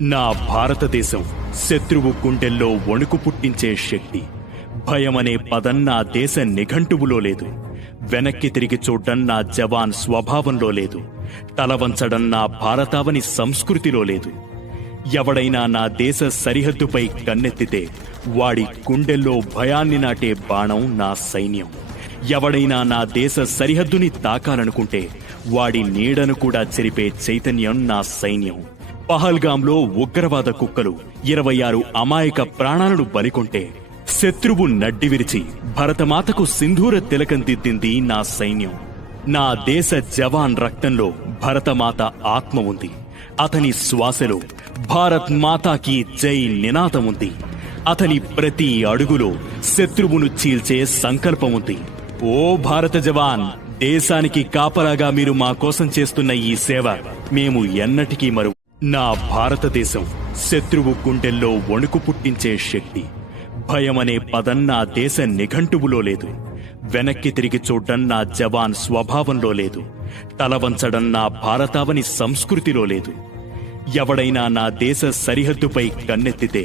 నా భారతదేశం శత్రువు గుండెల్లో వణుకు పుట్టించే శక్తి. భయమనే పదం నా దేశ నిఘంటువులో లేదు. వెనక్కి తిరిగి చూడ్డం నా జవాన్ స్వభావంలో లేదు. తలవంచడం నా భారతావని సంస్కృతిలో లేదు. ఎవడైనా నా దేశ సరిహద్దుపై కన్నెత్తితే వాడి గుండెల్లో భయాన్ని నాటే బాణం నా సైన్యం. ఎవడైనా నా దేశ సరిహద్దుని తాకాలనుకుంటే వాడి నీడను కూడా చెరిపే చైతన్యం నా సైన్యం. పహల్గాంలో ఉగ్రవాద కుక్కలు 26 అమాయక ప్రాణాలను బలికొంటే శత్రువు నడ్డి విరిచి భరతమాతకు సింధూర తిలకం దిద్దింది నా సైన్యం. నా దేశ జవాన్ రక్తంలో భరతమాత ఆత్మ ఉంది. అతని శ్వాసలో భారత్ మాతాకి జై నినాదముంది. అతని ప్రతి అడుగులో శత్రువును చీల్చే సంకల్పముంది. ఓ భారత జవాన్, దేశానికి కాపలాగా మీరు మా కోసం చేస్తున్న ఈ సేవ మేము ఎన్నటికీ మరువు. నా భారతదేశం శత్రువు గుండెల్లో వణుకు పుట్టించే శక్తి. భయమనే పదం నా దేశ నిఘంటువులో లేదు. వెనక్కి తిరిగి చూడ్డం నా జవాన్ స్వభావంలో లేదు. తలవంచడం నా భారతావని సంస్కృతిలో లేదు. ఎవడైనా నా దేశ సరిహద్దుపై కన్నెత్తితే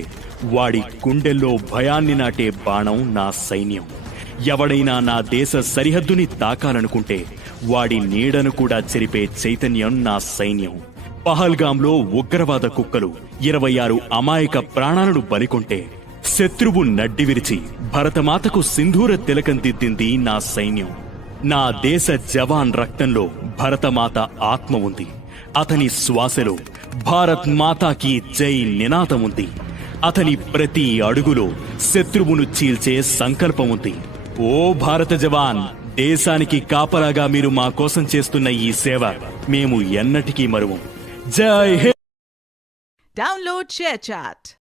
వాడి గుండెల్లో భయాన్ని నాటే బాణం నా సైన్యం. ఎవడైనా నా దేశ సరిహద్దుని తాకాలనుకుంటే వాడి నీడను కూడా చెరిపే చైతన్యం నా సైన్యం. పహల్గాంలో ఉగ్రవాద కుక్కలు 26 అమాయక ప్రాణాలను బలికొంటే శత్రువు నడ్డి విరిచి భరతమాతకు సింధూర తిలకం దిద్దింది నా సైన్యం. నా దేశ జవాన్ రక్తంలో భరతమాత ఆత్మ ఉంది. అతని శ్వాసలో భారత్ మాతాకి జై నినాదముంది. అతని ప్రతి అడుగులో శత్రువును చీల్చే సంకల్పముంది. ఓ భారత జవాన్, దేశానికి కాపలాగా మీరు మా కోసం చేస్తున్న ఈ సేవ మేము ఎన్నటికీ మరువం. జై హింద్. Download ShareChat.